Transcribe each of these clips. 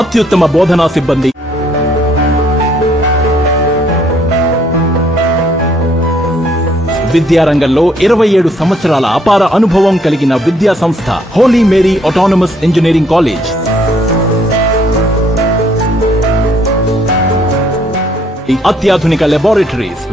అత్యుత్తమ బోధనా సిబ్బంది, విద్యారంగంలో 27 సంవత్సరాల అపార అనుభవం కలిగిన విద్యా సంస్థ Holy Mary autonomous engineering college. అత్యాధునిక లాబొరేటరీస్,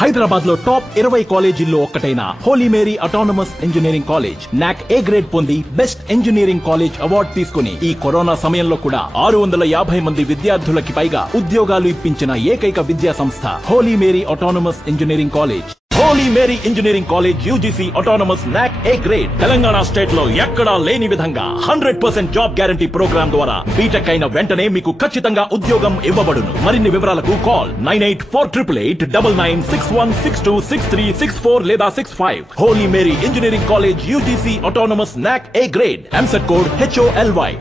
హైదరాబాద్ లో టాప్ 20 కాలేజీల్లో ఒక్కటైన Holy Mary autonomous engineering college NAAC A grade పొంది బెస్ట్ ఇంజనీరింగ్ కాలేజ్ అవార్డు తీసుకుని ఈ కరోనా సమయంలో కూడా 650 మంది విద్యార్థులకి పైగా ఉద్యోగాలు ఇప్పించిన ఏకైక విద్యా సంస్థ Holy Mary autonomous engineering college. Holy Mary engineering college UGC autonomous NAAC A grade Telangana state లో ఎక్కడా లేని విధంగా 100% జాబ్ గ్యారంటీ ప్రోగ్రామ్ ద్వారా బీటెక్ అయిన వెంటనే మీకు ఖచ్చితంగా ఉద్యోగం ఇవ్వబడును. మరిన్ని వివరాలకు కాల్ 98488861626364 లేదా 65. Holy Mary engineering college UGC autonomous NAAC A grade. EAMCET code HOLY.